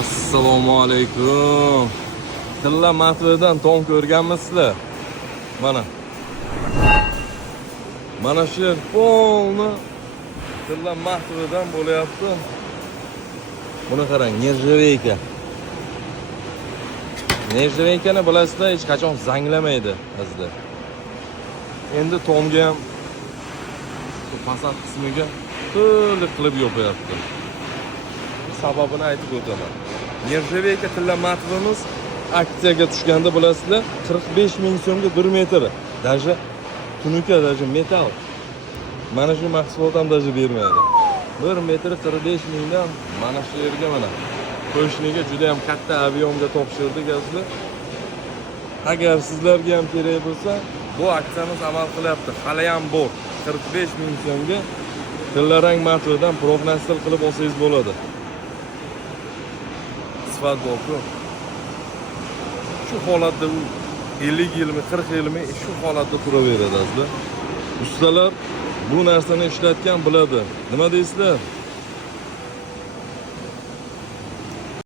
Assalomu alaykum. Tilla matvidan tom ko'rganmisizlar? Mana shu yer polni tilla matvidan bo'layapti. Buni qarang, nержавейка. Nержавейкani bilasizlar, hech qachon zanglamaydi bizda. Endi tomga ham pasat qismiga to'liq qilib yopyapti. Sababini aytib o'taman. Nержавейка tilla matvimiz aksiyaga tushganda bilasizlar, 45 ming so'mga 1 metr. Даже tunuka, даже metal. Mana shu mahsulot ham даже bermaydi. 1 metr 45 mingdan mana shu yerga mana qo'shniga juda ham katta aviomga topshirdik azizlar. Agar sizlarga ham kerak bo'lsa, bu aksiyamiz amal qilyapti. Hali ham bor. 45 ming so'mga tillarang matvidan profnastil qilib olsangiz bo'ladi. Sifat bor-ku. Shu holatda 50 yilmi, 40 yilmi shu holatda turaveradi azizlar. Ustalar bu narsani ishlatgan biladi. Nima deysizlar?